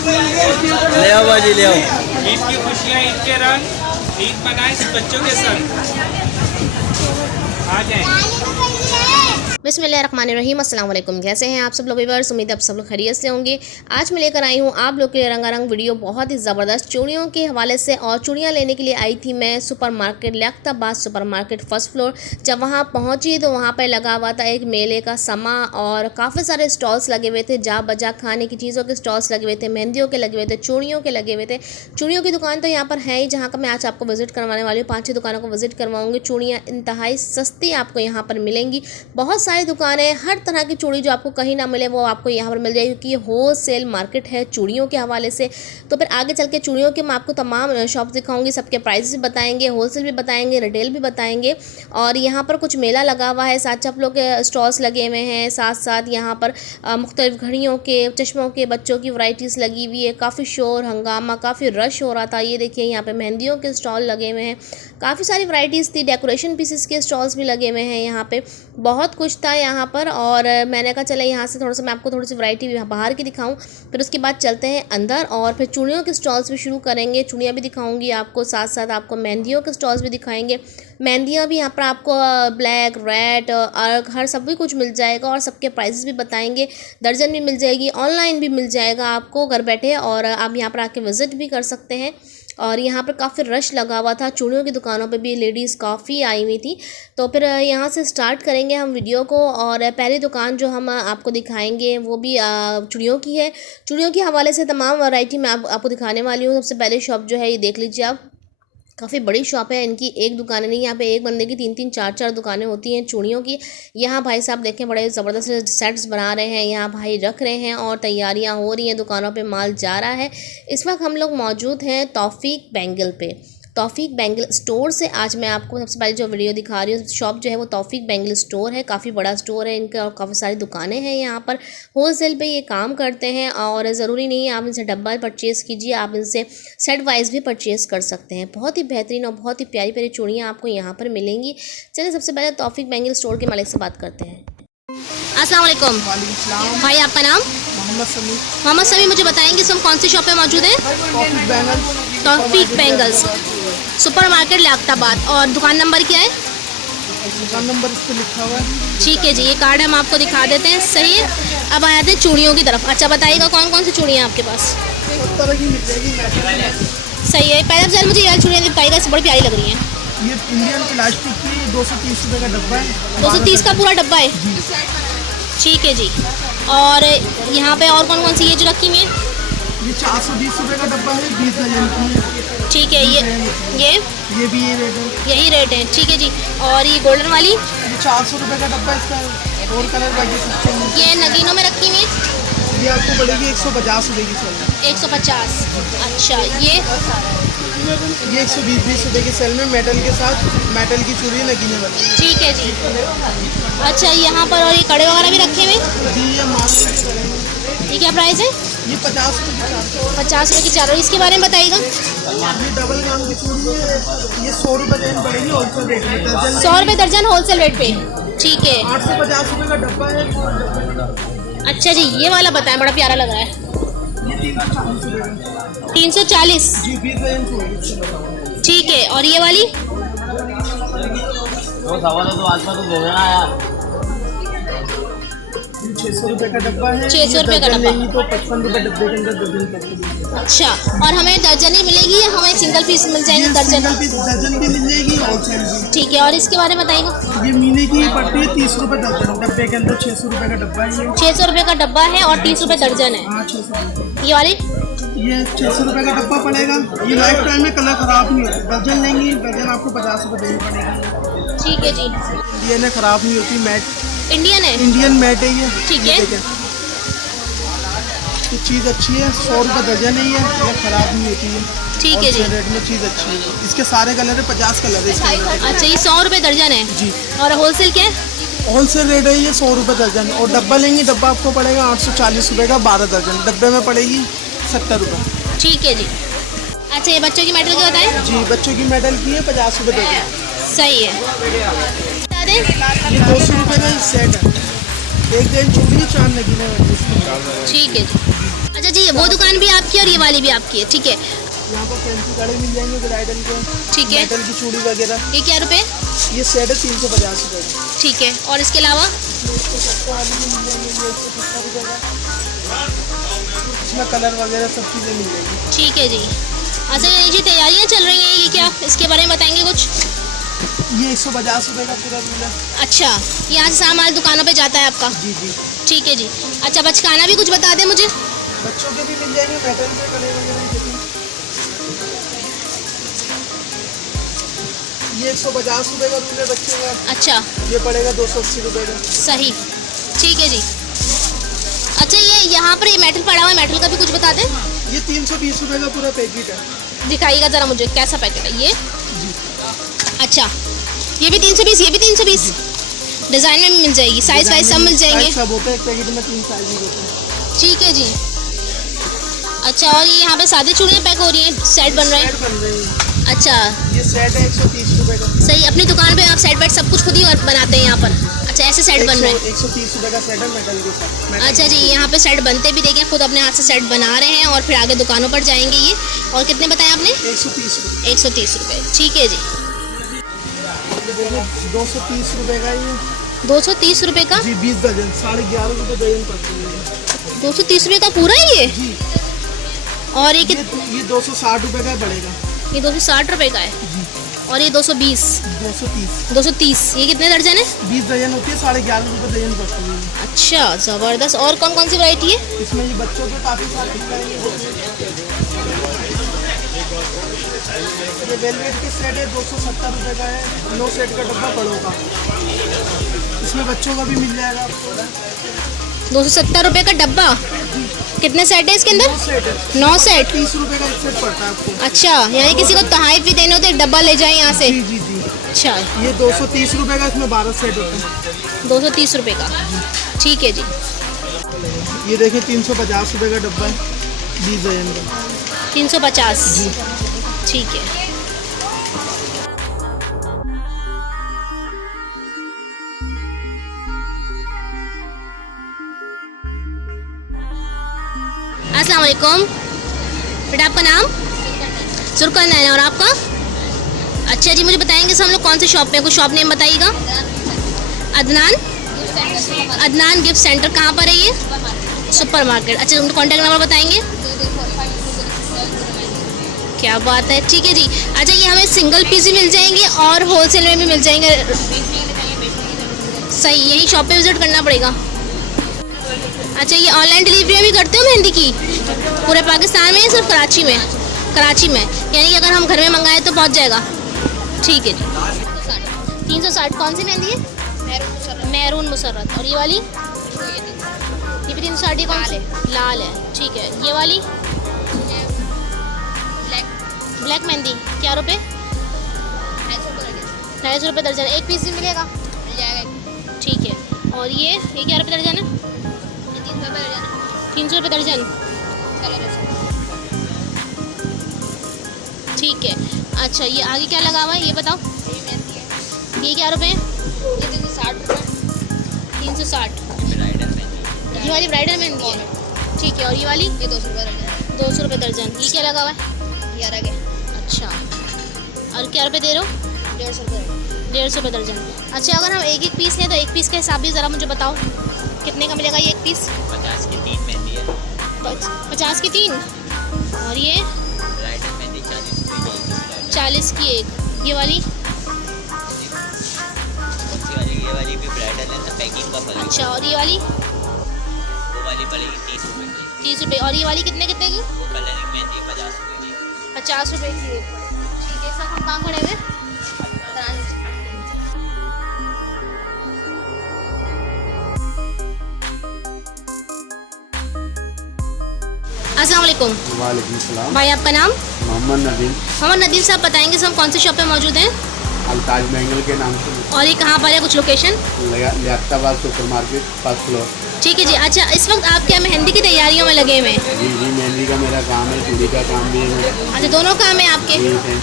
ले आओ बाजी, ले आओ। ईद की खुशियाँ, ईद के रंग, ईद मनाएं बच्चों के संग। आ जाएं। बिस्मिल्लाहिर्रहमानिर्रहीम, अस्सलाम वालेकुम। कैसे हैं आप सब लोग व्यूअर्स? उम्मीद है आप सब लोग खैरियत से होंगे। आज मैं लेकर आई हूँ आप लोग के लिए रंगारंग वीडियो, बहुत ही ज़बरदस्त चूड़ियों के हवाले से। और चूड़ियाँ लेने के लिए आई थी मैं super market, Liaquatabad super market first floor. जब वहाँ पहुँची तो वहाँ पर लगा हुआ था एक मेले का समा और काफ़ी सारे स्टॉल्स लगे हुए थे। जा बजा खाने की चीज़ों के स्टॉल्स लगे हुए थे, मेहंदियों के लगे हुए थे, चूड़ियों के लगे हुए थे। चूड़ियों की दुकान तो यहाँ पर है ही, जहाँ का मैं आज आपको विज़िट करवाने वाली हूँ। 5-6 दुकानों को विज़िट करवाऊँगी। चूड़ियाँ इंतहाई सस्ती आपको यहाँ पर मिलेंगी। बहुत सारी दुकानें, हर तरह की चूड़ी जो आपको कहीं ना मिले वो आपको यहाँ पर मिल जाएगी, क्योंकि ये होल सेल मार्केट है चूड़ियों के हवाले से। तो फिर आगे चल के चूड़ियों के मैं आपको तमाम शॉप्स दिखाऊंगी, सबके प्राइस भी बताएंगे, होलसेल भी बताएंगे, रिटेल भी बताएंगे। और यहाँ पर कुछ मेला लगा हुआ है, साथ आप लोग के स्टॉल्स लगे हुए हैं। साथ साथ यहाँ पर मुख्तलिफ घड़ियों के, चश्मों के, बच्चों की वैरायटीज़ लगी हुई है। काफ़ी शोर हंगामा, काफ़ी रश हो रहा था। ये देखिए यहाँ पे मेहंदियों के स्टॉल लगे हुए हैं, काफ़ी सारी वैरायटीज़ थी। डेकोरेशन पीसेस के स्टॉल्स भी लगे हुए हैं यहाँ पे, बहुत कुछ था यहाँ पर। और मैंने कहा चले यहाँ से थोड़ा सा मैं आपको थोड़ी सी वैरायटी बाहर की दिखाऊं, फिर उसके बाद चलते हैं अंदर और फिर चूड़ियों के स्टॉल्स भी शुरू करेंगे। चूड़ियाँ भी दिखाऊंगी आपको, साथ साथ आपको मेहंदियों के स्टॉल्स भी दिखाएंगे। मेहंदियाँ भी यहाँ पर आपको ब्लैक, रेड, अर्क, हर सब भी कुछ मिल जाएगा और सबके प्राइसेस भी बताएंगे। दर्जन भी मिल जाएगी, ऑनलाइन भी मिल जाएगा आपको घर बैठे, और आप यहाँ पर आके विज़िट भी कर सकते हैं। और यहाँ पर काफ़ी रश लगा हुआ था, चूड़ियों की दुकानों पे भी लेडीज़ काफ़ी आई हुई थी। तो फिर यहाँ से स्टार्ट करेंगे हम वीडियो को। और पहली दुकान जो हम आपको दिखाएंगे वो भी चूड़ियों की है। चूड़ियों के हवाले से तमाम वैरायटी मैं आपको दिखाने वाली हूँ। सबसे पहले शॉप जो है ये देख लीजिए आप, काफ़ी बड़ी शॉप है इनकी। एक दुकान नहीं, यहाँ पे एक बंदे की 3-3, 4-4 दुकानें होती हैं चूड़ियों की। यहाँ भाई साहब देखें बड़े ज़बरदस्त सेट्स बना रहे हैं, यहाँ भाई रख रहे हैं और तैयारियाँ हो रही हैं, दुकानों पे माल जा रहा है। इस वक्त हम लोग मौजूद हैं तौफीक बैंगल पे। तौफीक बैंगल स्टोर से आज मैं आपको सबसे पहले जो वीडियो दिखा रही हूँ, शॉप जो है वो तौफीक बैंगल स्टोर है। काफ़ी बड़ा स्टोर है इनका और काफ़ी सारी दुकानें हैं यहाँ पर। होलसेल पे ये काम करते हैं और ज़रूरी नहीं है आप इनसे डब्बा परचेज़ कीजिए, आप इनसे सेट वाइज भी परचेज़ कर सकते हैं। बहुत ही बेहतरीन और बहुत ही प्यारी प्यारी चूड़ियाँ आपको यहाँ पर मिलेंगी। चलिए सबसे पहले तौफीक बैंगल स्टोर के मालिक से बात करते हैं। अस्सलाम वालेकुम भाई, आपका नाम? मोहम्मद समी। मुझे बताएंगे हम कौन सी शॉप पे मौजूद है? तौफीक बैंगल्स सुपर मार्केट लियाकताबाद। और दुकान नंबर क्या है? दुकान नंबर इस पे लिखा हुआ है। ठीक है जी, ये कार्ड हम आपको दिखा देते हैं। सही है, अब आए थे चूड़ियों की तरफ। अच्छा बताइएगा कौन कौन सी चूड़ियाँ आपके पास? सब तरह की मिल जाएगी। सही है, पहले चल मुझे ये चूड़ियाँ बताइएगा, बड़ी प्यारी लग रही हैं। ये इंडियन प्लास्टिक की 230 रुपये का डब्बा है। 230 का पूरा डब्बा है? ठीक है जी। और यहाँ पे और कौन कौन सी ये जो रखी हुई है? ये 420 रुपये का डब्बा है, 20 दर्जन की। ठीक है, ये भी ये रेट है, यही रेट है। ठीक है जी। और ये गोल्डन वाली? ये 400 रुपये का डब्बा है। इसका और कलर बाकी सकते हैं। ये नगीनों में रखी हुई है? ये आपको पड़ेगी 150 रुपये की सेल में। 150। अच्छा, ये 120 रुपये की सेल में मेटल के साथ, मेटल की चूड़ी नगीने वाली। ठीक है जी। अच्छा, यहाँ पर और ये कड़े वगैरह भी रखे हुए? जी ये माल। ये क्या प्राइस है? ये 50 रुपये की 4। 50 रुपये की 4। और इसके बारे में बताइएगा। ये डबल काम की चूड़ी है, ये 100 रुपये देनी पड़ेगी होलसेल रेट में। दर्जन 100 रुपये दर्जन होलसेल रेट पे? ठीक है। 850 रुपये का डब्बा है। अच्छा जी, ये वाला बताएं, बड़ा प्यारा लग रहा है। ये 340 रुपये। 340? जी 20 दर्जन चूड़ी। ठीक है। और ये वाली? तो सवाल तो आज का तो दे देना यार। 600 रुपये का डब्बा है। 600 रुपये का डब्बा? तो 55 रुपये डब्बे के अंदर दर्जन पड़ती। अच्छा, और हमें दर्जन ही मिलेगी या हमें सिंगल पीस मिल जाएंगे? दर्जन दर्जन भी मिल जाएगी, होलसेल भी। ठीक है। और इसके बारे में बताइएगा। ये मीने की पड़ती है 30 रुपये दर्जन, डब्बे के अंदर 600 रुपये का डब्बा है। ये 600 रुपये का डब्बा है और 30 रुपये दर्जन है। हाँ 600। ये वाली? ये 600 रुपये का डब्बा पड़ेगा। ये लाइफ टाइम में कलर ख़राब नहीं होता। दर्जन लेंगी, दर्जन आपको 50 रुपये देनी पड़ेगी। ठीक है जी। ये ना ख़राब नहीं होती, मैट इंडियन है? इंडियन मैट है ये। ठीक है। ये चीज़ अच्छी है, 100 रुपये दर्जन है ये ख़राब नहीं होती है। ठीक है जी। रेट में चीज़ अच्छी है। इसके सारे कलर है, 50 कलर है इसके अंदर। अच्छा, ये 100 रुपये दर्जन है जी। और होलसेल क्या है? होलसेल रेट है ये 100 रुपये दर्जन। और डब्बा लेंगी, डब्बा आपको पड़ेगा 840 रुपये का 12 दर्जन। डब्बे में पड़ेगी 70 रुपये। ठीक है जी। अच्छा, ये बच्चों की मेडल की बताएं? जी बच्चों की मेडल की है, 50 रुपये दर्जन। सही है। बता दें? ये 200 रुपये का सेट है। एक दिन चूड़ी 4 नगीने वाली। ठीक है जी। अच्छा जी, वो दुकान भी आपकी और ये वाली भी आपकी है, ठीक है। यहाँ पर फैंसी कड़े मिल जाएंगे ब्राइडल के, ठीक है। मेटल की चूड़ी वगैरह। ये क्या रुपए? ये सेट है 350 रुपये का। ठीक है, और इसके अलावा इसमें 170 वाली भी मिल जाएंगे, ये 170 रुपये का। इसमें कलर वगैरह सब चीज़ें मिल जाएंगी। ठीक है जी। अच्छा, ये जी तैयारियाँ चल रही हैं, ये क्या, इसके बारे में बताएंगे कुछ? ये 150 रुपये का पूरा बिल है। अच्छा, यहाँ से सामान दुकानों पे जाता है आपका? जी जी। ठीक है जी। अच्छा, बचकाना भी कुछ बता दें मुझे। बच्चों के भी मिल जाएंगे मेटल के कड़े वगैरह। देखिए ये 150 रुपये का बिल है बच्चों का। अच्छा, ये पड़ेगा 280 रुपये का। सही, ठीक है जी। अच्छा, ये यहाँ पर ये मेटल पड़ा हुआ है, मेटल का भी कुछ बता दें। ये 320 रुपये का पूरा पैकेट है। दिखाइएगा ज़रा मुझे कैसा पैकेट है ये। जी। अच्छा, ये भी 320, ये भी 320। डिज़ाइन में भी मिल जाएगी, साइज़ वाइज सब मिल जाएंगे। सब होते हैं, एक पैकेट में 3 साइज होते हैं। ठीक है जी। अच्छा, और ये यहाँ पे सादी चूड़ियाँ पैक हो रही हैं, सेट बन रहे हैं। सेट बन रही है। अच्छा, ये सेट है 130 रुपये का। सही। अपनी दुकान पे आप सेट वेट सब कुछ खुद ही बनाते हैं यहाँ पर? अच्छा, ऐसे सेट बन रहे हैं। 130 रुपये का सेट है मेटल के साथ। अच्छा जी, यहाँ पे सेट बनते भी देखिए, खुद अपने हाथ से सेट बना रहे हैं और फिर आगे दुकानों पर जाएंगे ये। और कितने बताया आपने? 130 रुपये। 130 रुपये, ठीक है जी। 230 रुपये का ये। 230 रुपये का? जी, 20 दर्जन, 11.5 रुपये दर्जन पड़ते हैं। 230 रुपये का पूरा ही ये? जी। और ये ये 260 रुपये का पड़ेगा। ये 260 रुपये का है। जी। और ये 220? 230। 230। ये कितने दर्जन है? 20 दर्जन होती है, 11.5 रुपये दर्जन पड़ती है। अच्छा, ज़बरदस्त। और कौन कौन सी वैरायटी है इसमें? ये बच्चों के काफ़ी सारे ये वेलवेट के सेट है, 270 रुपये का है। 9 सेट का डब्बा बड़ों का। इसमें बच्चों का भी मिल जाएगा आपको। 270 रुपये का डब्बा? कितने सेट है इसके अंदर? 9 सेट है। 9 सेट? 30 रुपये का एक सेट पड़ता है आपको। अच्छा, यानी किसी को तोहफ़े भी देने हो तो एक डब्बा ले जाए यहाँ से? जी जी जी। अच्छा, ये 230 रुपये का, इसमें 12 सेट होते हैं। 230 रुपये का, ठीक है जी। ये देखिए 350 रुपये का डब्बा है, 20 दर्जन का। 350? ठीक है। अस्सलाम वालेकुम बेटा, आपका नाम? सुरकन है, और आपका? अच्छा जी, मुझे बताएंगे सब हम लोग कौन से शॉप पे हैं? कुछ शॉप नेम बताइएगा। अदनान? अदनान गिफ्ट सेंटर कहाँ पर है ये? Super market. अच्छा, उनका कॉन्टैक्ट नंबर बताएंगे? क्या बात है, ठीक है जी। अच्छा, ये हमें सिंगल पीस भी मिल जाएंगे और होलसेल में भी मिल जाएंगे? सही, यही शॉप पे विजिट करना पड़ेगा। अच्छा, ये ऑनलाइन डिलीवरी भी करते हो मेहंदी की? पूरे पाकिस्तान में या सिर्फ कराची में? कराची में, यानी कि अगर हम घर में मंगाए तो पहुंच जाएगा। ठीक है जी। 360। कौन सी मेहंदी है? मैरून मुसर्रत। और ये वाली? ये भी 360। कौन सी? लाल है, ठीक है। ये वाली? ब्लैक मेहंदी। क्या रुपये? 250 रुपये दर्जन। एक पीस भी मिलेगा? ठीक है। और ये क्या रुपये दर्जन है? 300 रुपये दर्जन। ठीक है। अच्छा, ये आगे क्या लगा हुआ है ये बताओ? ये क्या रुपये? 360। ये वाली ब्राइडल मेहंदी है, ठीक है। और ये वाली? ये 200 रुपये दर्जन। 200 रुपये दर्जन। ये क्या लगा हुआ है? 11 के। अच्छा, और क्या रुपये दे रहे हो? 150 रुपये। 150 रुपये दर्जन। अच्छा, अगर हम एक एक पीस लें तो एक पीस के हिसाब भी ज़रा मुझे बताओ, कितने का मिलेगा ये एक पीस? 50 की 3 मेहंदी है। 50 की 3। और ये? ब्राइडल मेहंदी 40 की 40 की एक। ये वाली? ये वाली भी ब्राइडल है ना, पैकिंग का पड़ेगा। अच्छा, और ये वाली? वो वाली पड़ेगी 30 रुपये की। 30 रुपये। और ये वाली कितने कितने की? वो कलरिंग मेहंदी 50 रुपये की। 50 रुपये की एक। ठीक है। सब हम कहाँ खड़े हुए? अस्सलाम वालेकुम। वालेकुम सलाम। भाई, आपका नाम? मोहम्मद नदीम। मोहम्मद नदीम साहब, बताएंगे सब कौन सी शॉप पे मौजूद हैं? अलताज बैंगल के नाम से। और ये कहाँ पर है, कुछ location? Liaquatabad super market, 1st floor. ठीक है जी। अच्छा, इस वक्त आप क्या मेहंदी की तैयारियों में लगे हुए हैं? जी जी, मेहंदी का मेरा काम है, चूड़ी का काम भी है मेरा। अच्छा, दोनों काम है आपके?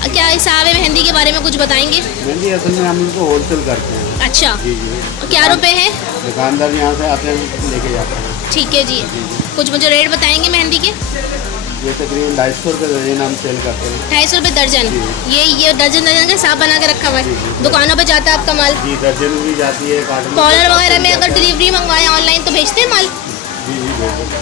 क्या हिसाब है मेहंदी के बारे में कुछ बताएंगे? मेहंदी असल में हम उनको होलसेल करते हैं। अच्छा, जी जी। क्या रुपए है? दुकानदार यहाँ से आते हैं, लेके जाते हैं। ठीक है जी। कुछ मुझे रेट बताएंगे मेहंदी के? ये तकरीबन 250 रुपये दर्जन हम सेल करते हैं। 250 रुपये दर्जन। ये दर्जन दर्जन का हिसाब बना के रखा हुआ है। दुकानों पे जाता है आपका माल? जी, दर्जन भी जाती है। पार्लर वगैरह में अगर डिलीवरी मंगवाएं ऑनलाइन तो भेजते हैं माल?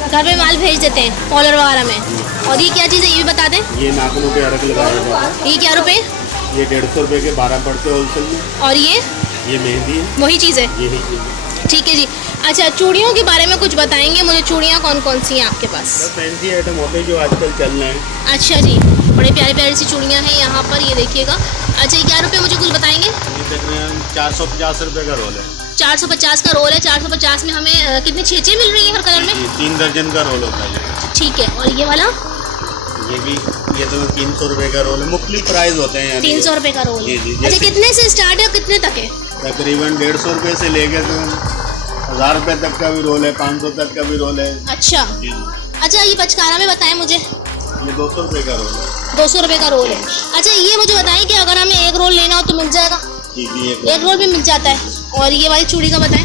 घर पे माल भेज देते हैं पार्लर वगैरह में। और ये क्या चीज़ है ये भी बता दें? ये नाखूनों पे अरक लगाया जाता है। ये क्या रुपये? ये 150 रुपये के 12 पड़ते हैं होलसेल में। और ये मेहंदी है, वही चीज़ है? यही चीज़ है। ठीक है जी। अच्छा, चूड़ियों के बारे में कुछ बताएंगे मुझे? चूड़ियाँ कौन कौन सी हैं आपके पास? फैंसी आइटम होते हैं जो आजकल चल रहे हैं। अच्छा जी, बड़े प्यारे प्यारे सी चूड़ियाँ हैं यहाँ पर, ये देखिएगा। अच्छा, ये क्या रुपये मुझे कुछ बताएंगे? ये तकरीबन 450 रुपये का रोल है। 450 का रोल है। 450 में हमें कितनी छेचे मिल रही है हर कलर में? 3 दर्जन का रोल होता है। ठीक है। और ये वाला? ये तो 300 रुपये का रोल है। मुख्तलिफ प्राइस होते हैं। 300 रुपये का रोल। जी, जी, अच्छा, कितने से स्टार्ट है कितने तक है? तकरीबन 150 रुपये से लेकर तो 1000 रुपये तक का भी रोल है, 500 तक का भी रोल है। अच्छा। जी, अच्छा, ये पचकारा में बताएं मुझे। ये 200 रुपये का रोल है। 200 रुपये का रोल है। अच्छा, ये मुझे बताएं कि अगर हमें एक रोल लेना हो तो मिल जाएगा? जी जी, एक रोल भी मिल जाता है। और ये वाली चूड़ी का बताएं।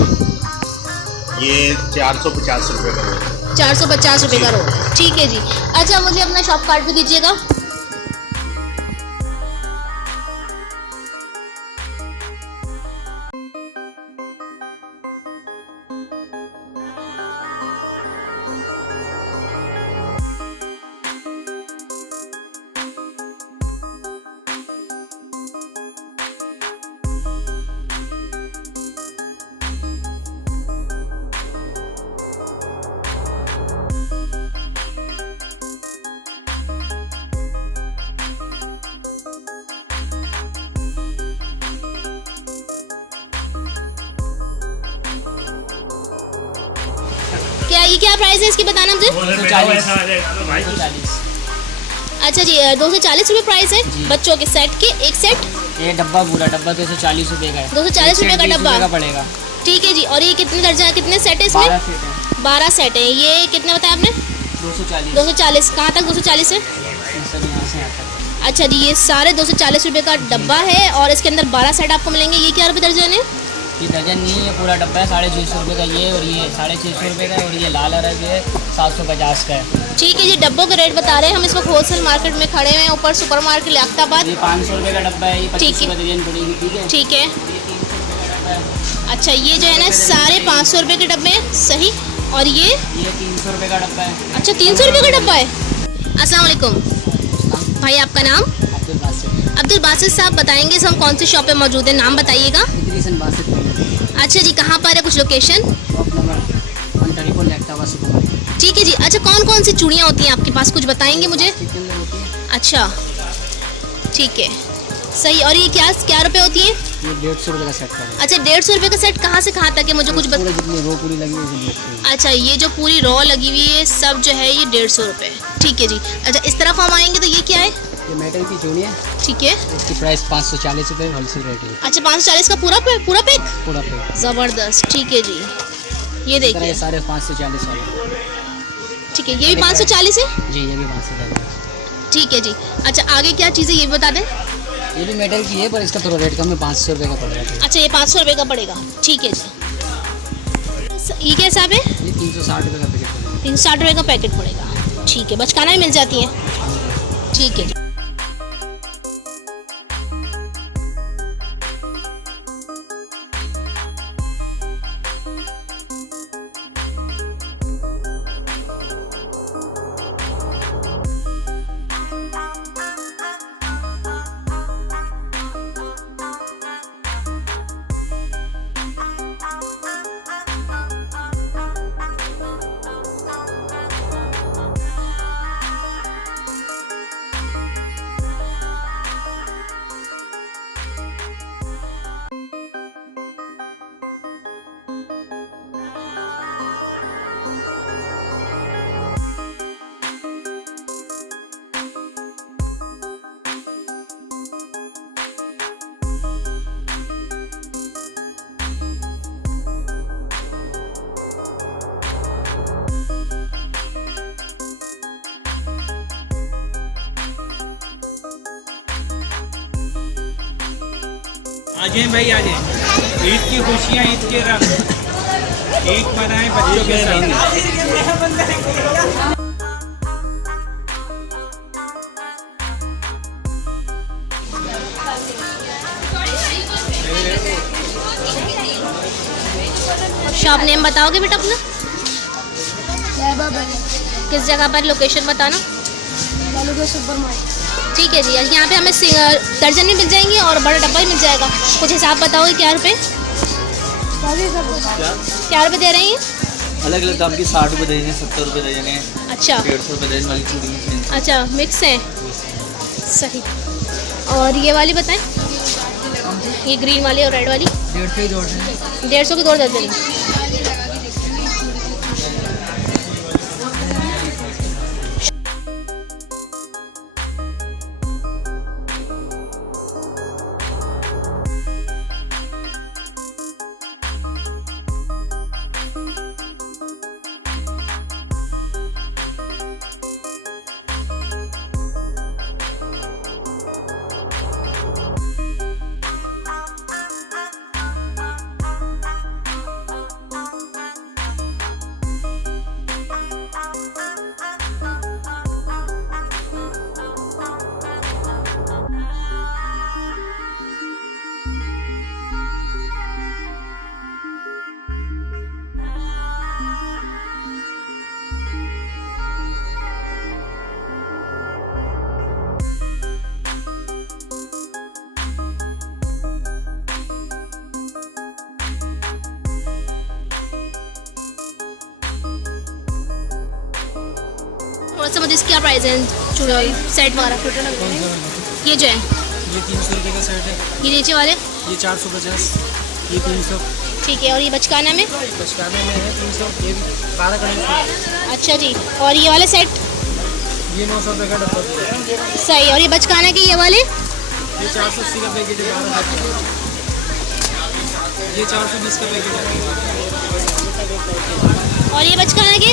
ये 450 रुपये का रोल है। 450 रुपये का रोल है। ठीक है जी। अच्छा, मुझे अपना शॉप कार्ड भी दीजिएगा। क्या प्राइस है इसकी बताना मुझे? 240। अच्छा जी, 240 रुपये प्राइस है। बच्चों के सेट के एक सेट? ये डब्बा पूरा डब्बा 240 रुपये का है। 240 रुपये का डब्बा पड़ेगा। ठीक है जी। और ये कितने दर्जन कितने सेट है इसमें? 12 सेट है। 12 सेट है। ये कितने बताया आपने? 240। 240। कहाँ तक 240 है? यहाँ से यहाँ तक। अच्छा जी, ये सारे 240 रुपये का डब्बा है और इसके अंदर 12 सेट आपको मिलेंगे। ये क्या रुपये दर्जन है? ये दर्जन नहीं है, पूरा डब्बा है 650 रुपये का ये, और ये 650 रुपये का, और ये लाल अरग है 750 का है। ठीक है जी। डब्बों के रेट बता रहे हैं हम इस वक्त होलसेल मार्केट में खड़े हुए हैं, ऊपर सुपर मार्केट लियाकताबाद। ये 500 रुपये का डब्बा है। ये 25 ठीक है। रुपये दर्जन पड़ेगी। ठीक है। ठीक है। ये 300 रुपये का डब्बा है। अच्छा, ये जो है ना सारे 500 रुपये के डब्बे हैं। सही। और ये 300 रुपये का डब्बा है। अच्छा, 300 रुपये का डब्बा है। अस्सलाम वालेकुम भाई, आपका नाम? अब्दुल बासित। अब्दुल बासित साहब, बताएंगे इस हम कौन सी शॉप पे मौजूद है, नाम बताइएगा। इदरीसन बासित। अच्छा जी, कहाँ पर है कुछ location? Shop number 134 Liaquatabad super market. ठीक है जी। अच्छा, कौन कौन सी चूड़ियाँ होती हैं आपके पास, कुछ बताएंगे मुझे? कितने अंदर होती है? अच्छा, ठीक है, सही। और ये क्या क्या रुपए होती है? ये 150 रुपये का सेट पड़ेगा। अच्छा, 150 रुपये का सेट। कहाँ से कहाँ तक है मुझे कुछ पूरे जितनी रो पूरी लगी हुई है। अच्छा, ये जो पूरी रॉ लगी हुई है सब जो है ये 150 रुपये। ठीक है जी। अच्छा, इस तरफ हम आएंगे तो ये क्या है? ये मेटल की चूड़ी है। ठीक है। इसकी प्राइस 540 रुपये होलसेल रेट है। अच्छा, 540 का पूरा पैक? पूरा पे। ज़बरदस्त। ठीक है जी, ये ये देखिए। सारे 540 वाले। ठीक है, ये भी 540 है? जी, ये भी 540। ठीक है जी। अच्छा, आगे क्या चीज़ है ये भी बता दें। ये भी मेटल की है पर इसका थोड़ा रेट कम है, 500 रुपये का पड़ेगा। अच्छा, ये 500 रुपये का पड़ेगा। ठीक है जी। ये क्या हिसाब है? ये 360 रुपये का पैकेट पड़ेगा। 360 रुपये का पैकेट पड़ेगा। ठीक है, बचकाना भी मिल जाती है। ठीक है जी। आ जाए भाई, आ जाए। ईद की खुशियाँ, ईद के रंग। ईद मनाएं बच्चों के संग। शॉप नेम बताओगे बेटा अपना? किस जगह पर, लोकेशन बताना। Super market. ठीक है जी, यहाँ पे हमें दर्जन भी मिल जाएंगे और बड़ा डब्बा भी मिल जाएगा। कुछ हिसाब बताओगे क्या रुपये? क्या रुपये दे रहे हैं? अलग अलग दाम की 60 रुपये दर्जन है, 70 रुपये दर्जन है, अच्छा 150 रुपये दर्जन वाली चूड़ी है। अच्छा, मिक्स है, सही। और ये वाली बताएं, ये ग्रीन वाली और रेड वाली 150 की 2 दर्जन। थोड़ा सा मुझे इसकी क्या प्राइस है, चूड़ी सेट वगैरह? ये जो है ये 300 रुपये का सेट है। ये नीचे वाले ये 450, ये 300, ठीक है। और ये बचकाना में? बचकाने में है 300, ये भी 12 का। अच्छा जी। और ये वाले सेट? ये 900 रुपये का डब्बा। सही। और ये बचकाना के ये वाले? ये 480 का पैकेट है, 12 का। ये 420 का पैकेट है। और ये बचकाना के?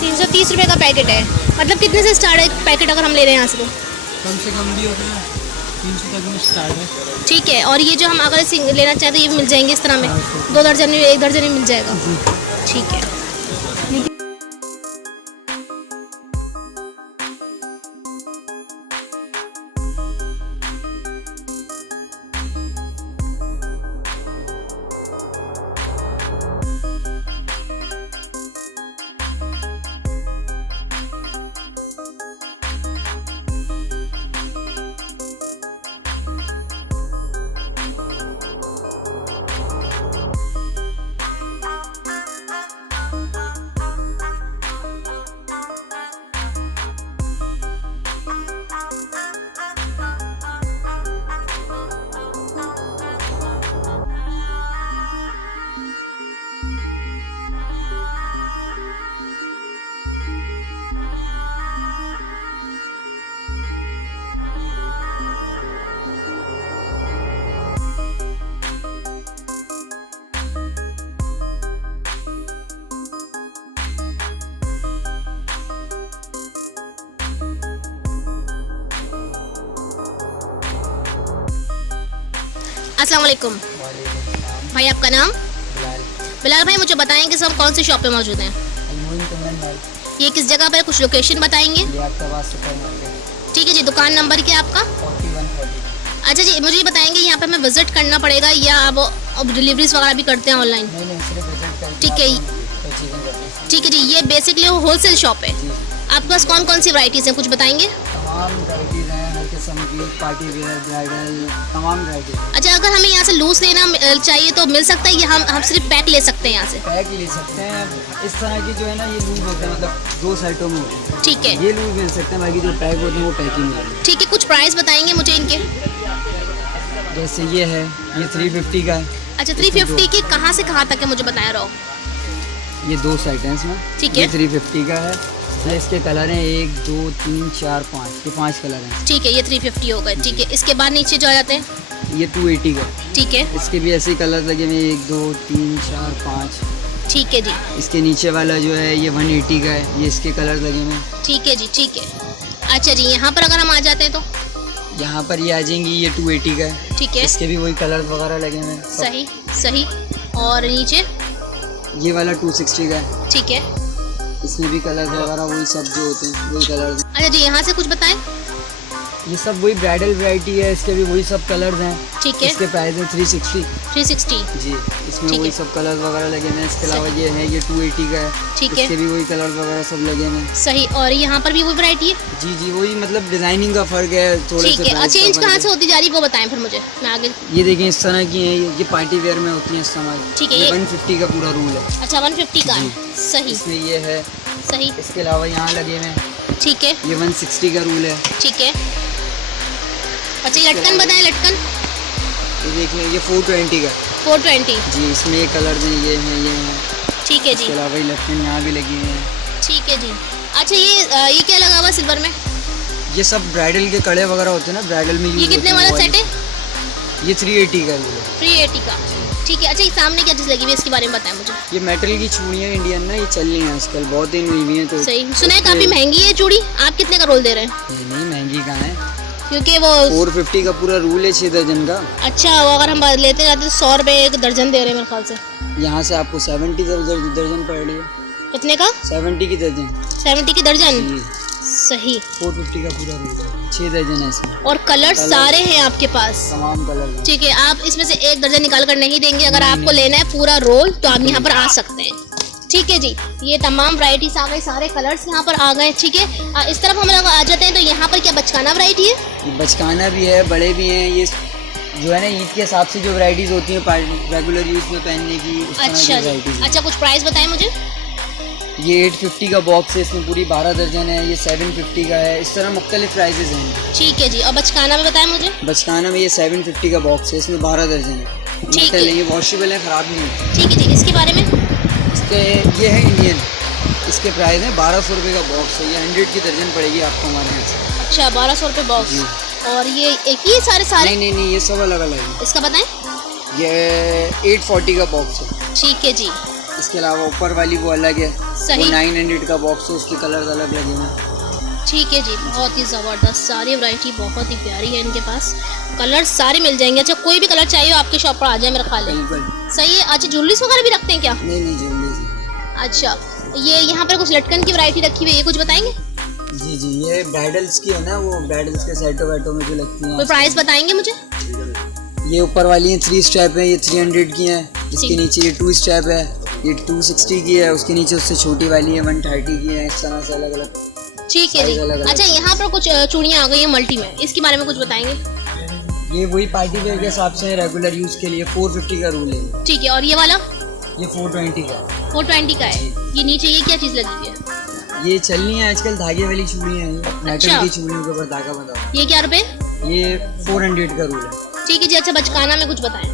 330 रुपये का पैकेट है। मतलब कितने से स्टार्ट है पैकेट अगर हम ले रहे हैं यहाँ से? तो कम से कम भी होता है 300 तक में स्टार्ट है। ठीक है। और ये जो हम अगर लेना चाहें तो ये भी मिल जाएंगे इस तरह में? 2 दर्जन में 1 दर्जन में मिल जाएगा। ठीक है। अस्सलाम वालेकुम भाई, आपका नाम? बिलाल भाई, मुझे बताएं कि सब कौन सी शॉप पे मौजूद हैं? ये किस जगह पर, कुछ लोकेशन बताएंगे? ठीक है जी। दुकान नंबर क्या है आपका? 4140। अच्छा जी, मुझे ये बताएंगे यहाँ पे हमें विजिट करना पड़ेगा या अब डिलीवरीज वगैरह भी करते हैं ऑनलाइन? ठीक है, ठीक है जी। ये बेसिकली होलसेल शॉप है। आपके पास कौन कौन सी वैरायटीज़ हैं, कुछ बताएंगे? तमाम वैरायटीज़ हैं, हर किस्म की, पार्टी वेयर, ब्राइडल, तमाम वैरायटी। अच्छा, अगर हमें यहाँ से लूज लेना चाहिए तो मिल सकता है या हम सिर्फ पैक ले सकते हैं यहाँ से? पैक ले सकते हैं। इस तरह की जो है ना, ये लूज होते हैं, मतलब 2 सेटों में होते हैं। ठीक है, ये लूज मिल सकते हैं, बाकी जो पैक होते हैं वो पैकिंग में। ठीक है। कुछ प्राइस बताएंगे मुझे इनके? जैसे ये है, ये 350 का है। अच्छा, 350 की कहाँ से कहाँ तक है मुझे बताया रहो? ये 2 सेट हैं इसमें। ठीक है। ये 350 का है। ये इसके कलर हैं 1 2 3 4 5, ये 5 कलर हैं। ठीक है, ये 350 होगा। ठीक है। इसके बाद नीचे जो आ जाते हैं? ये 280 का। ठीक है। इसके भी ऐसे कलर लगे हुए 1 2 3 4 5। ठीक है जी। इसके नीचे वाला जो है ये 180 का है, ये इसके कलर लगे हुए हैं। ठीक है जी, ठीक है। अच्छा जी, यहाँ पर अगर हम आ जाते हैं तो? यहाँ पर ये आ जाएंगी, ये 280 का है। ठीक है। इसके भी वही कलर वगैरह लगे हुए हैं। सही सही। और नीचे ये वाला 260 का है। ठीक है। इसमें भी कलर वगैरह वही सब जो होते हैं वही कलर। अच्छा जी, यहाँ से कुछ बताएं। ये सब वही ब्राइडल वैरायटी है, इसके भी वही सब कलर्स हैं। ठीक है। इसके प्राइस है 360। 360 जी, इसमें ठीक वही है। सब कलर वगैरह लगे हुए हैं। इसके अलावा ये है, ये 280 का है। ठीक है। इसके भी वही कलर वगैरह सब लगे हुए हैं। सही। और यहाँ पर भी वही वैरायटी है। जी जी, वही मतलब डिजाइनिंग का फर्क है थोड़े ठीक से है। price का चेंज फर्क कहाँ है। से होती जा रही है वो बताएं फिर मुझे, मैं आगे। ये देखिए इस तरह की है, ये पार्टी वेयर में होती है इस समय। ठीक है, ये ये 150 का पूरा रूल है। अच्छा 150 का है। सही इसमें ये है। सही। इसके अलावा यहाँ लगे हुए हैं, ठीक है। ये 160 का रूल है। ठीक है। अच्छा ये लटकन बताएं, लटकन। ये देख लें, ये 420 का। 420। जी, इसमें ये कलर हैं, ये हैं। ठीक है जी। इसके अलावा ये लटकन यहाँ भी लगी हुई हैं। ठीक है जी। अच्छा ये क्या लगा हुआ सिल्वर में? ये सब ब्राइडल के कड़े वगैरह होते हैं ना, ब्राइडल में यूज ये कितने वाला सेट है? ये 380 का रूल है। 380 का। ठीक है। अच्छा ये सामने क्या चीज़ लगी हुई है, इसके बारे में बताएं मुझे। ये मेटल की चूड़ियाँ इंडियन ना, ये चल रही हैं आजकल, बहुत दिन हुई हैं। तो सही सुना है काफ़ी महंगी है चूड़ी। आप कितने का रोल दे रहे हैं? नहीं, महंगी कहाँ है, क्योंकि वो 450 का पूरा रूल है 6 दर्जन का। अच्छा, वो अगर हम लेते जाते तो 100 रुपये एक दर्जन दे रहे हैं मेरे ख्याल से। यहाँ से आपको 70 दर्जन पड़ रही है। कितने का? 70 की दर्जन। 70 की दर्जन। जी, सही। 450 का पूरा रूल है, 6 दर्जन है इसमें। और कलर सारे हैं आपके पास। तमाम कलर हैं। ठीक है। आप इसमें से एक दर्जन निकाल कर नहीं देंगे, अगर आपको लेना है पूरा रोल तो आप यहाँ पर आ सकते हैं। ठीक है जी, ये तमाम वैरायटीज आ गई, सारे कलर्स यहाँ पर आ गए। ठीक है। इस तरफ हम लोग आ जाते हैं तो यहाँ पर क्या बचकाना वैरायटी है? ये बचकाना भी है, बड़े भी हैं। ये जो है ना ईद के हिसाब से जो वैरायटीज होती हैं रेगुलर यूज में पहनने की, उस तरह की अच्छा जी। varieties हैं। अच्छा कुछ प्राइस बताएं मुझे। ये 850 का बॉक्स है, इसमें पूरी 12 दर्जन है। ये 750 का है। इस तरह मुख्तलिफ प्राइजेज हैं। ठीक है जी। और बचकाना में बताएं मुझे। बचकाना में ये 750 का बॉक्स है, इसमें 12 दर्जन है। ठीक मेटल है। ये वॉशेबल है, ख़राब नहीं होती। ठीक है जी। इसके बारे में? इसके ये है इंडियन, इसके प्राइस है 1200 रुपये का बॉक्स है। ये 100 की दर्जन पड़ेगी आपको हमारे यहाँ से। अच्छा 1200 रुपये बॉक्स। और ये एक ही सारे नहीं, ये सब अलग अलग है। इसका बताएं। ये 840 का बॉक्स है। ठीक है जी। इसके अलावा ऊपर वाली वो अलग है, सही। वो 900 का बॉक्स है, उसके कलर अलग लगे हैं। ठीक है जी। बहुत ही ज़बरदस्त, सारी वैरायटी बहुत ही प्यारी है इनके पास, कलर सारे मिल जाएंगे। अच्छा कोई भी कलर चाहिए हो आपके शॉप पर आ जाए मेरा ख्याल है। बिल्कुल। सही है। अच्छा ज्वेलरीज वगैरह भी रखते हैं क्या? नहीं जल्दी। अच्छा ये यहाँ पर कुछ लटकन की वैरायटी रखी हुई है, ये कुछ बताएंगे? जी, ये ब्राइडल्स की है ना, वो ब्राइडल्स के सेटो वेटो में जो लगती हैं। कोई प्राइस बताएंगे मुझे? ये ऊपर वाली हैं 3 स्टेप है, ये 300 की हैं। इसके ठीक। नीचे ये 2 स्टेप है, ये 260 की है। उसके नीचे उससे छोटी वाली है 130 की है। इस तरह से अलग अलग। ठीक है जी। साइज अलग अलग। अच्छा यहाँ पर कुछ चूड़ियाँ आ गई हैं मल्टी में, इसके बारे में कुछ बताएंगे? ये वही पार्टी वेयर के हिसाब से रेगुलर यूज़ के लिए 450 का रूल है। ठीक है। और ये वाला? ये 420 का। 420 का है। ये नीचे ये क्या चीज़ लगी हुई है? ये चलनी है आजकल, धागे वाली चूड़ियाँ हैं, मेटल अच्छा। की चूड़ियों के ऊपर धागा बंधा हुआ। ये क्या रुपये? ये 400 का रूल है। ठीक है जी। अच्छा बचकाना में कुछ बताएं।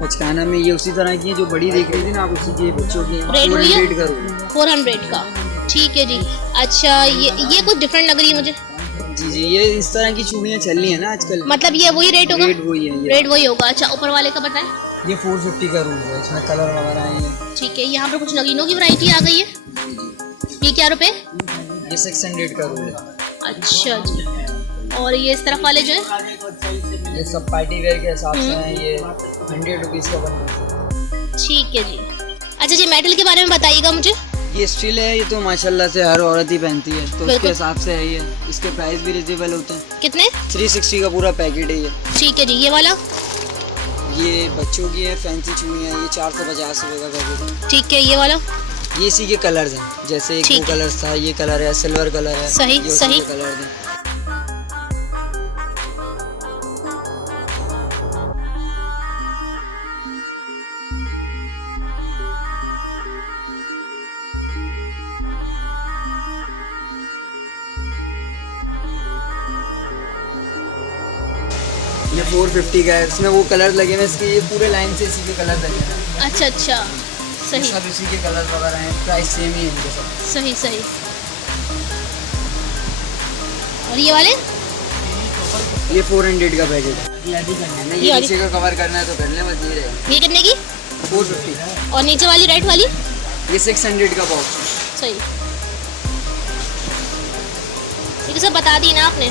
बचकाना में ये उसी तरह की है जो बड़ी देख रही थी ना आप, उसी की बच्चों की है। रेट हुई है? 400 का रूल है। 400 का। ठीक है जी। अच्छा ये कुछ डिफरेंट लग रही है मुझे। जी, ये इस तरह की चूड़ियाँ चल रही है ना आजकल। मतलब ये वही रेट होगा? रेट वही है। रेट वही होगा। अच्छा ऊपर वाले का बताएं। ये 450 का रूल है, इसमें कलर वगैरह हैं। ठीक है। यहाँ पर कुछ नगीनों की वैरायटी आ गई है, ये क्या रुपए? ये 600 का रूल है। अच्छा जी। और ये इस तरफ वाले जो है? ये सब पार्टी वेयर के हिसाब से हैं, ये 100 रुपीज़ का बन रहा है। ठीक है जी। अच्छा जी मेटल के बारे में बताइएगा मुझे। ये स्टील है, ये तो माशाल्लाह से हर औरत ही पहनती है, तो उसके बिल्कुल। हिसाब से है ये। इसके प्राइस भी रिजनेबल होते हैं। कितने? 360 का पूरा पैकेट है ये। ठीक है जी। ये वाला? ये बच्चों की है, फैंसी चूड़ियाँ, ये 450 रुपये का पैकेट है। ठीक है। ये वाला? ये इसी के कलर्स हैं, जैसे एक ठीक वो कलर था, ये कलर है, सिल्वर कलर है। सही, ये उसी सही। के कलर हैं। ये 450 का है, इसमें वो कलर लगे हैं इसके, ये पूरे लाइन से इसी के कलर लगे हैं। अच्छा अच्छा। सही सब इसी के कलर वगैरह हैं, प्राइस सेम ही है इनके सब। सही सही। और ये वाले? ये 400 का पैकेट है। नहीं, ये ये वाली? नीचे का कवर करना है तो कर ले, बस ये रहेगा। ये कितने की? 450। और नीचे वाली रेड वाली? ये 600 का बॉक्स है। सही। ये तो सब बता दी ना आपने।